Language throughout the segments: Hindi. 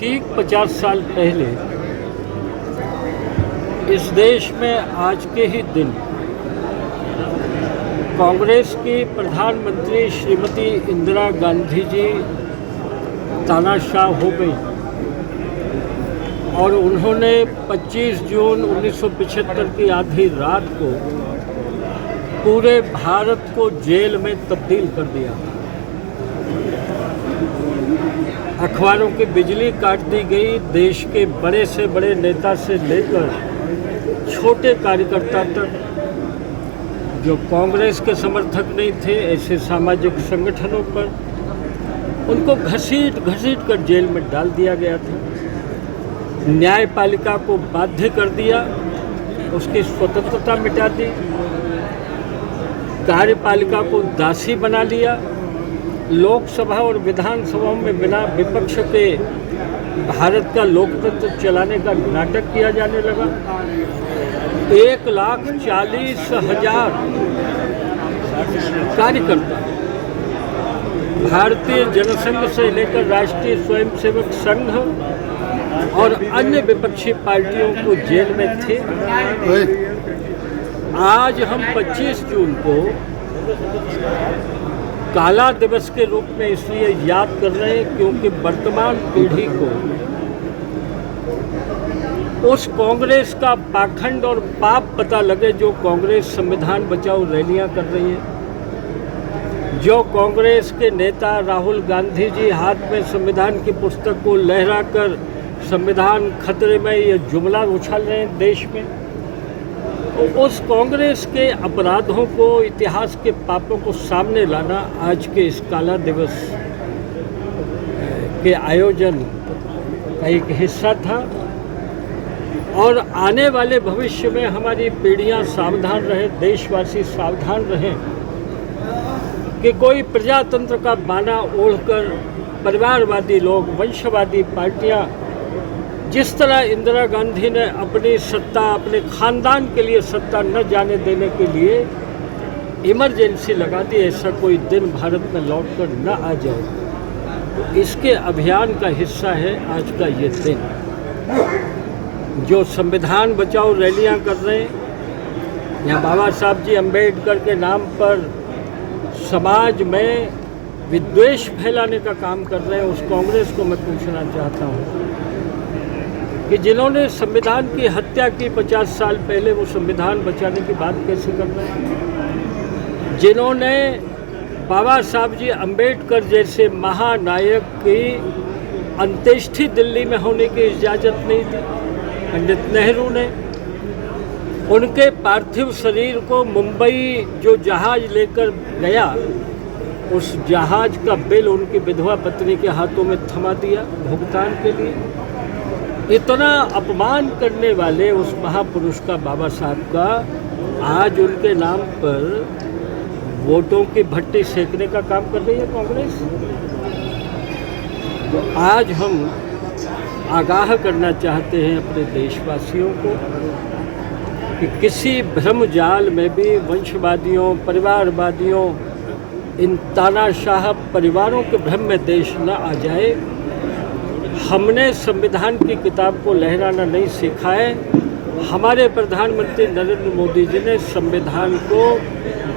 ठीक 50 साल पहले इस देश में आज के ही दिन कांग्रेस की प्रधानमंत्री श्रीमती इंदिरा गांधी जी तानाशाह हो गई और उन्होंने 25 जून 1975 की आधी रात को पूरे भारत को जेल में तब्दील कर दिया। अखबारों की बिजली काट दी गई। देश के बड़े से बड़े नेता से लेकर छोटे कार्यकर्ता तक जो कांग्रेस के समर्थक नहीं थे, ऐसे सामाजिक संगठनों पर उनको घसीट कर जेल में डाल दिया गया था। न्यायपालिका को बाध्य कर दिया, उसकी स्वतंत्रता मिटा दी, कार्यपालिका को दासी बना लिया। लोकसभा और विधानसभाओं में बिना विपक्ष के भारत का लोकतंत्र चलाने का नाटक किया जाने लगा। 1,40,000 कार्यकर्ता भारतीय जनसंघ से लेकर राष्ट्रीय स्वयंसेवक संघ और अन्य विपक्षी पार्टियों को जेल में थे। आज हम 25 जून को काला दिवस के रूप में इसलिए याद कर रहे हैं क्योंकि वर्तमान पीढ़ी को उस कांग्रेस का पाखंड और पाप पता लगे जो कांग्रेस संविधान बचाओ रैलियां कर रही है। जो कांग्रेस के नेता राहुल गांधी जी हाथ में संविधान की पुस्तक को लहराकर संविधान खतरे में ये जुमला उछाल रहे हैं देश में, उस कांग्रेस के अपराधों को, इतिहास के पापों को सामने लाना आज के इस काला दिवस के आयोजन का एक हिस्सा था। और आने वाले भविष्य में हमारी पीढ़ियां सावधान रहें, देशवासी सावधान रहें कि कोई प्रजातंत्र का बाना ओढ़कर परिवारवादी लोग, वंशवादी पार्टियां जिस तरह इंदिरा गांधी ने अपनी सत्ता, अपने खानदान के लिए सत्ता न जाने देने के लिए इमरजेंसी लगा दी, ऐसा कोई दिन भारत में लौटकर न आ जाए। तो इसके अभियान का हिस्सा है आज का ये दिन। जो संविधान बचाओ रैलियां कर रहे हैं या बाबा साहब जी अम्बेडकर के नाम पर समाज में विद्वेष फैलाने का काम कर रहे हैं, उस कांग्रेस को मैं पूछना चाहता हूँ कि जिन्होंने संविधान की हत्या की 50 साल पहले, वो संविधान बचाने की बात कैसे कर रहे हैं? जिन्होंने बाबा साहब जी अम्बेडकर जैसे महानायक की अंत्येष्टि दिल्ली में होने की इजाज़त नहीं दी, पंडित नेहरू ने उनके पार्थिव शरीर को मुंबई जो जहाज लेकर गया, उस जहाज का बिल उनकी विधवा पत्नी के हाथों में थमा दिया भुगतान के लिए। इतना अपमान करने वाले उस महापुरुष का, बाबा साहब का, आज उनके नाम पर वोटों की भट्टी सेकने का काम कर रही है कांग्रेस। तो आज हम आगाह करना चाहते हैं अपने देशवासियों को कि किसी भ्रम जाल में भी वंशवादियों, परिवारवादियों, इन तानाशाह परिवारों के भ्रम में देश न आ जाए। हमने संविधान की किताब को लहराना नहीं सीखा है। हमारे प्रधानमंत्री नरेंद्र मोदी जी ने संविधान को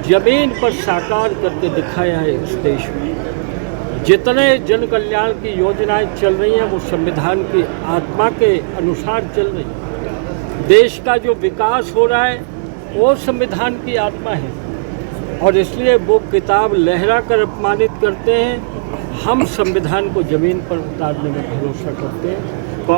जमीन पर साकार करके दिखाया है। इस देश में जितने जन कल्याण की योजनाएं चल रही हैं वो संविधान की आत्मा के अनुसार चल रही हैं। देश का जो विकास हो रहा है वो संविधान की आत्मा है और इसलिए वो किताब लहरा कर अपमानित करते हैं। हम संविधान को जमीन पर उतारने में भरोसा करते हैं।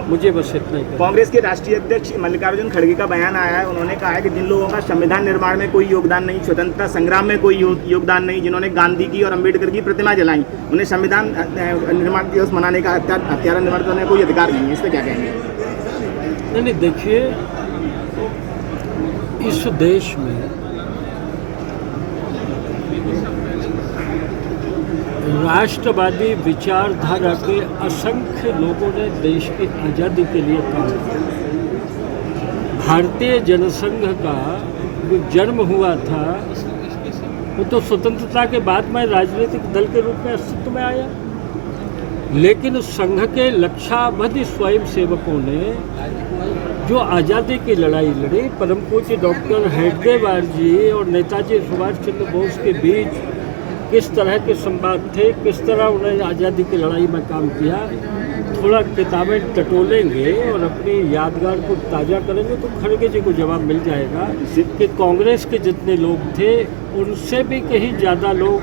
मुझे बस इतना ही। कांग्रेस के राष्ट्रीय अध्यक्ष मल्लिकार्जुन खड़गे का बयान आया है। उन्होंने कहा है कि जिन लोगों का संविधान निर्माण में कोई योगदान नहीं, स्वतंत्रता संग्राम में कोई योगदान नहीं, जिन्होंने गांधी की और अम्बेडकर की प्रतिमा जलाई, उन्हें संविधान निर्माण दिवस मनाने का, हत्यारा निर्माण करने का कोई अधिकार नहीं है। इस पर क्या कहेंगे? नहीं, देखिए, इस देश में राष्ट्रवादी विचारधारा के असंख्य लोगों ने देश की आज़ादी के लिए काम किया। भारतीय जनसंघ का जो जन्म हुआ था वो तो स्वतंत्रता के बाद में राजनीतिक दल के रूप में अस्तित्व में आया। लेकिन संघ के लक्षावधि स्वयंसेवकों ने जो आज़ादी की लड़ाई लड़ी, परम पूज्य डॉक्टर हेडगेवार जी और नेताजी सुभाष चंद्र बोस के बीच किस तरह के संवाद थे, किस तरह उन्होंने आज़ादी की लड़ाई में काम किया, थोड़ा किताबें टटोलेंगे और अपनी यादगार को ताज़ा करेंगे तो खड़गे जी को जवाब मिल जाएगा कि कांग्रेस के जितने लोग थे उनसे भी कहीं ज़्यादा लोग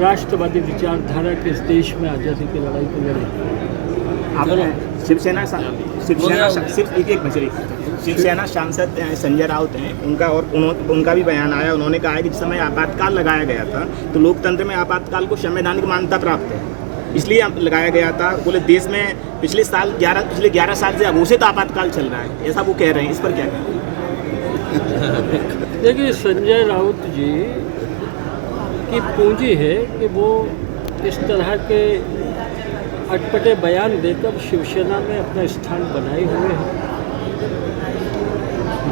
राष्ट्रवादी विचारधारा के इस देश में आज़ादी की लड़ाई को लड़े। आप शिवसेना सिर्फ एक बचे शिवसेना सांसद संजय राउत हैं, उनका भी बयान आया। उन्होंने कहा है कि जिस समय आपातकाल लगाया गया था तो लोकतंत्र में आपातकाल को संवैधानिक मान्यता प्राप्त है, इसलिए लगाया गया था। बोले देश में पिछले 11 साल से अघोषित आपातकाल चल रहा है, ऐसा वो कह रहे हैं। इस पर क्या कहें? देखिए, संजय राउत जी की पूंजी है कि वो इस तरह के अटपटे बयान देकर शिवसेना में अपना स्थान बनाए हुए हैं।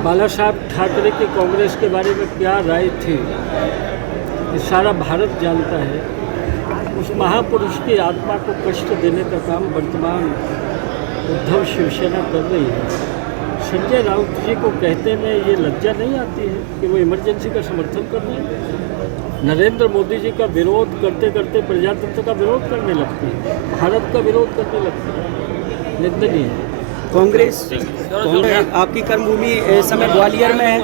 बाला साहब ठाकरे की कांग्रेस के बारे में क्या राय थी ये सारा भारत जानता है। उस महापुरुष की आत्मा को कष्ट देने का काम वर्तमान उद्धव शिवसेना कर रही है। संजय राउत जी को कहते में ये लज्जा नहीं आती है कि वो इमरजेंसी का समर्थन कर रहे हैं? नरेंद्र मोदी जी का विरोध करते करते प्रजातंत्र का विरोध करने लगते हैं, भारत का विरोध करने लगते हैं। निंदनीय है। कांग्रेस आपकी कर्मभूमि इस समय ग्वालियर में है।